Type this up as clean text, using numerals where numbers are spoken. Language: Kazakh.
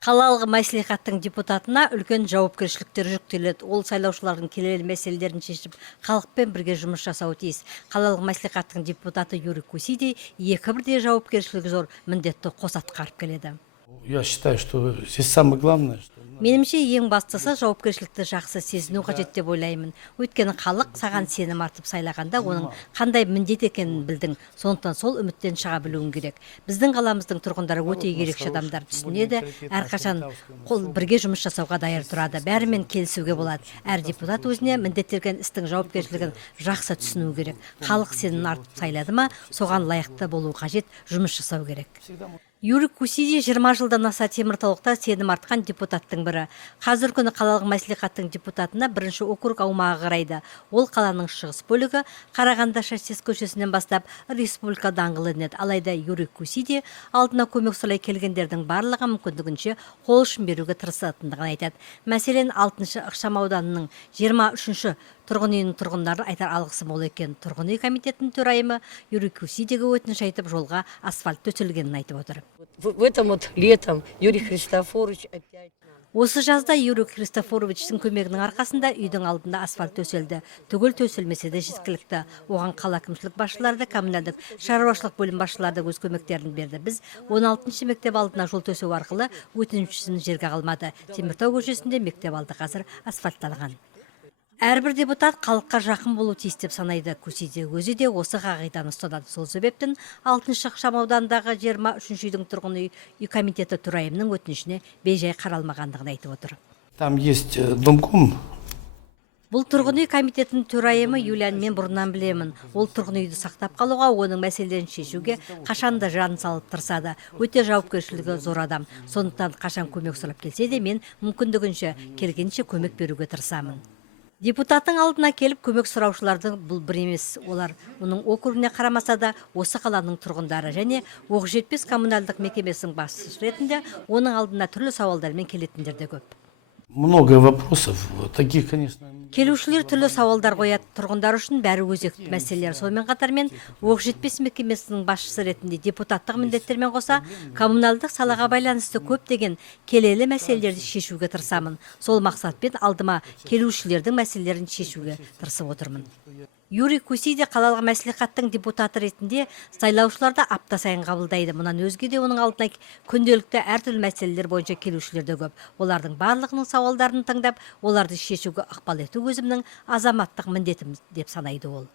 Қалалық мәслихаттың депутатына үлкен жауапкершіліктер жүктеледі. Ол сайлаушылардың келелі мәселелерін шешіп, халықпен бірге жұмыс жасауы тиіс. Қалалық мәслихаттың депутаты Юрий Кусиди екі бірдей жауапкершілігі зор міндетті қоса атқарып келеді. Я считаю, что здесь самое главное, что Менімше ең бастысы жауапкершілікті жақсы сезіну қажет деп ойлаймын. Өйткені халық саған сенім артып сайлағанда оның қандай міндет екенін білдің. Сондықтан сол үміттен шыға білуің керек. Біздің қаламыздың тұрғындары өте ерекше адамдар, түсінеді, әрқашан бірге жұмыс жасауға даяр тұрады. Бәрімен келісуге болады. Әр депутат өзіне міндеттелген істің жауапкершілігін жақсы түсіну керек. Халық сенімін артып сайлады ма, соған лайықты болу қажет, жұмыс жасау керек. Юрий Кусиди 20 жылдан аса Теміртаулықта сенім артқан депутаттың бірі. Қазір күні қалалық мәслихаттың депутатына бірінші округ аумағы қарайды. Ол қаланың шығыс бөлігі Қарағанды Шахтес көшесінен бастап Республика даңғылы денеді. Алайда Юрий Кусиди алдына көмек сұрай келгендердің барлығы мүмкіндігінше қол ұшын беруге тырысатындығын айтады. Мәселен, 6-шы ықшам ауданының 23-ші тұрғын үйінің тұрғындары айтар алғысы мол екен. Тұрғын үй комитетінің төрайымы Юрий Кусидиге өтініш айтып, жолға асфальт төселгенін айтып отыр. В этом вот летом Юрий Христофорович опять... Осы жазда Юрий Христофоровичтің көмегінің арқасында үйдің алдында асфальт төселді. Түгел төселмесе де жеткілікті. Оған қала әкімшілік басшылары, коммуналдық шаруашылық бөлім басшылары да өз көмектерін берді. Біз 16-шы мектеп алдына жол төсеу арқылы өтінішін жерге қалмады. Теміртау көшесінде мектеп алды, қазір асфальтталған. Әрбір депутат халыққа жақын болу тиіс деп санайды. Кусиди өзі де осы қағиданы ұстанады. Сол себептен 6-шы ықшам аудандағы 23-ші үйдің тұрғын үй комитеті төрайымының өтінішіне бейжай қаралмағандығын айтып отыр. там есть домком. Бұл тұрғын үй комитетінің төрайымы Юлиян мен бұрыннан білемін. Ол тұрғын үйді сақтап қалуға, оның мәселелерін шешуге қашанда жан салып тырысады. Өте жауапкершілігі зор адам. Сондықтан қашан көмек сұрап келсе де мен мүмкіндігінше келгенше көмек беруге тырысамын. Депутаттың алдына келіп көмек сұраушылардың бұл бір емес. Олар оның округіне қарамаса да осы қаланың тұрғындары және оқжетпес коммуналдық мекемесінің басшысы ретінде оның алдына түрлі сауалдармен келетіндер де көп. Много вопросов, таких, конечно. Келушілер түрлі сауалдар қояды. Тұрғындар үшін бәрі өзекті мәселелер. Сонымен қатар мен оқжетпес мекемесінің басшысы ретінде депутаттық міндеттермен қоса коммуналдық салаға байланысты көптеген келелі мәселелерді шешуге тырысамын. Сол мақсатпен алдыма келушілердің мәселелерін шешуге тырысып отырмын. Юрий Кусиди қалалық мәслихаттың депутаты ретінде сайлаушыларды апта сайын қабылдайды. Мұнан өзге де оның алдына күнделікті әртүрлі мәселелер бойынша келушілер де көп. Олардың барлығының сауалдарын тыңдап, оларды шешуге ықпал ету өзімнің азаматтық міндетім деп санайды ол.